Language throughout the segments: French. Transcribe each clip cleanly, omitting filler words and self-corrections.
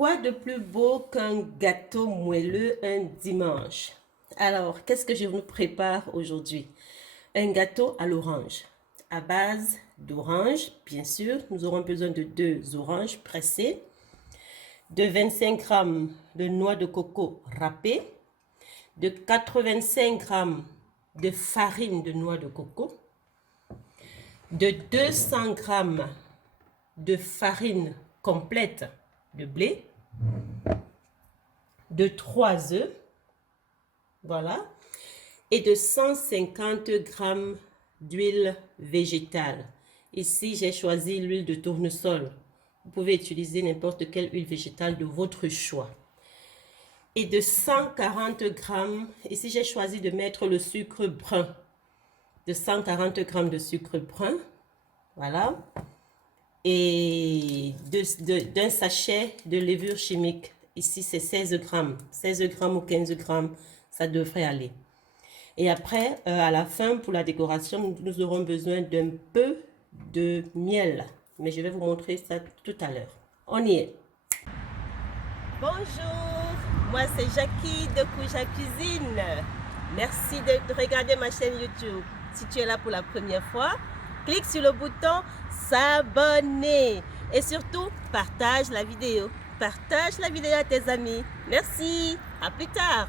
Quoi de plus beau qu'un gâteau moelleux un dimanche? Alors, qu'est-ce que je vous prépare aujourd'hui? Un gâteau à l'orange, à base d'orange, bien sûr. Nous aurons besoin de 2 oranges pressées, de 25 g de noix de coco râpée, de 85 g de farine de noix de coco, de 200 g de farine complète de blé, de 3 œufs, voilà, et de 150 g d'huile végétale. Ici, j'ai choisi l'huile de tournesol. Vous pouvez utiliser n'importe quelle huile végétale de votre choix. Et de 140 g, ici j'ai choisi de mettre le sucre brun. De 140 g de sucre brun, voilà. Et d'un sachet de levure chimique. Ici, c'est 16 g. 16 g ou 15 g, ça devrait aller. Et après, à la fin, pour la décoration, nous aurons besoin d'un peu de miel. Mais je vais vous montrer ça tout à l'heure. On y est. Bonjour, moi c'est Jackie de Kouja Cuisine. Merci de regarder ma chaîne YouTube. Si tu es là pour la première fois, clique sur le bouton s'abonner. Et surtout, partage la vidéo. Partage la vidéo à tes amis. Merci, à plus tard.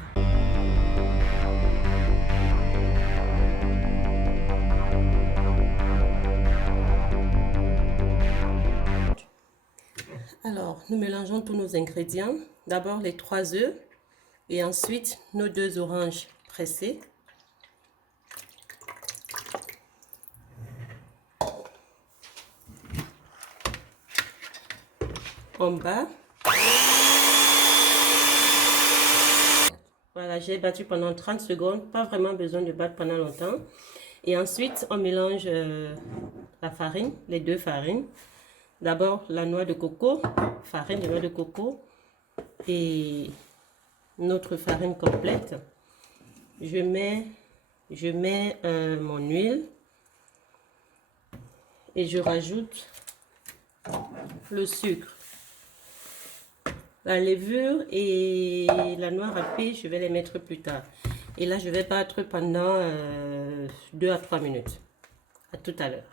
Alors, nous mélangeons tous nos ingrédients. D'abord les 3 œufs et ensuite nos 2 oranges pressées. On bat. Voilà, j'ai battu pendant 30 secondes. Pas vraiment besoin de battre pendant longtemps. Et ensuite, on mélange la farine, les 2 farines. D'abord, la noix de coco, farine de noix de coco et notre farine complète. Je mets mon huile et je rajoute le sucre. La levure et la noix râpée, je vais les mettre plus tard. Et là, je vais battre pendant 2 à 3 minutes. À tout à l'heure.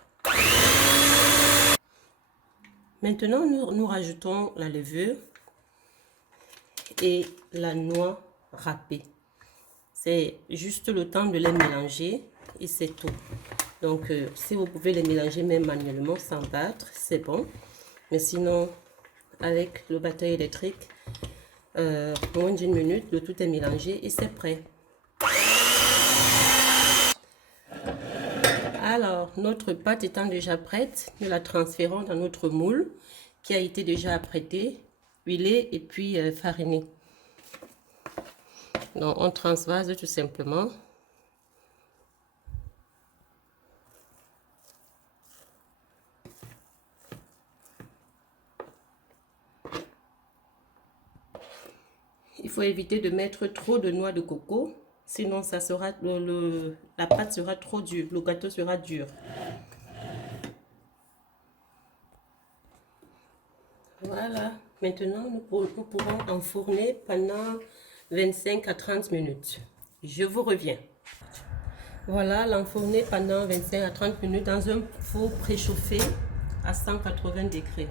Maintenant, nous rajoutons la levure et la noix râpée. C'est juste le temps de les mélanger et c'est tout. Donc, si vous pouvez les mélanger même manuellement sans battre, c'est bon. Mais sinon, avec le batteur électrique, moins d'1 minute, le tout est mélangé et c'est prêt. Alors, notre pâte étant déjà prête, nous la transférons dans notre moule qui a été déjà apprêté, huilé et puis fariné. Donc, on transvase tout simplement. Il faut éviter de mettre trop de noix de coco, sinon ça sera la pâte sera trop dure, le gâteau sera dur. Voilà, maintenant nous pourrons enfourner pendant 25 à 30 minutes. Je vous reviens. Voilà, l'enfourner pendant 25 à 30 minutes dans un four préchauffé à 180 degrés.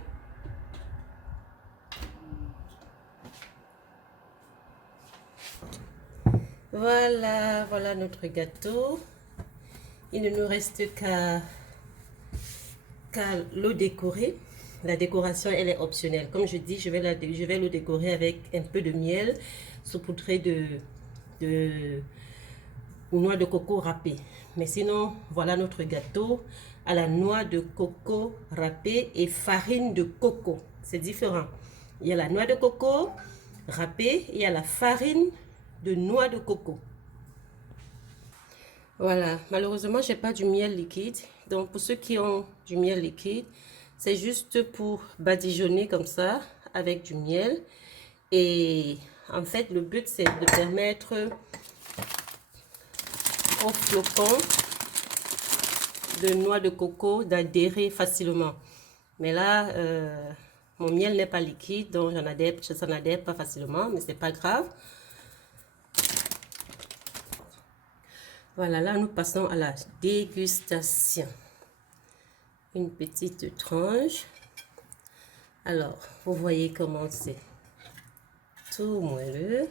Voilà, voilà notre gâteau. Il ne nous reste qu'à le décorer. La décoration, elle est optionnelle. Comme je dis, je vais le décorer avec un peu de miel saupoudré de noix de coco râpée. Mais sinon, voilà notre gâteau à la noix de coco râpée et farine de coco. C'est différent. Il y a la noix de coco râpée et il y a la farine de noix de coco. Voilà, malheureusement, j'ai pas du miel liquide. Donc, pour ceux qui ont du miel liquide, c'est juste pour badigeonner comme ça avec du miel. Et en fait, le but, c'est de permettre aux flocons de noix de coco d'adhérer facilement. Mais là, Mon miel n'est pas liquide, donc je s'en adhère pas facilement, mais c'est pas grave. Voilà, là, nous passons à la dégustation. Une petite tranche. Alors, vous voyez comment c'est tout moelleux.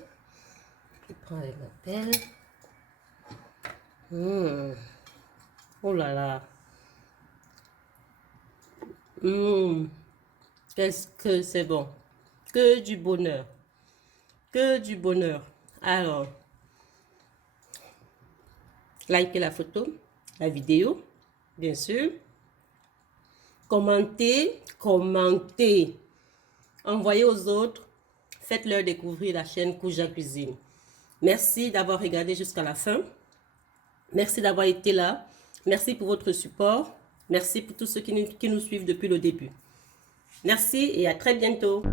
Je prends avec ma pelle. Oh là là. Qu'est-ce que c'est bon. Que du bonheur. Que du bonheur. Alors, likez la photo, la vidéo, bien sûr. Commentez, commentez. Envoyez aux autres. Faites-leur découvrir la chaîne Kouja Cuisine. Merci d'avoir regardé jusqu'à la fin. Merci d'avoir été là. Merci pour votre support. Merci pour tous ceux qui nous suivent depuis le début. Merci et à très bientôt.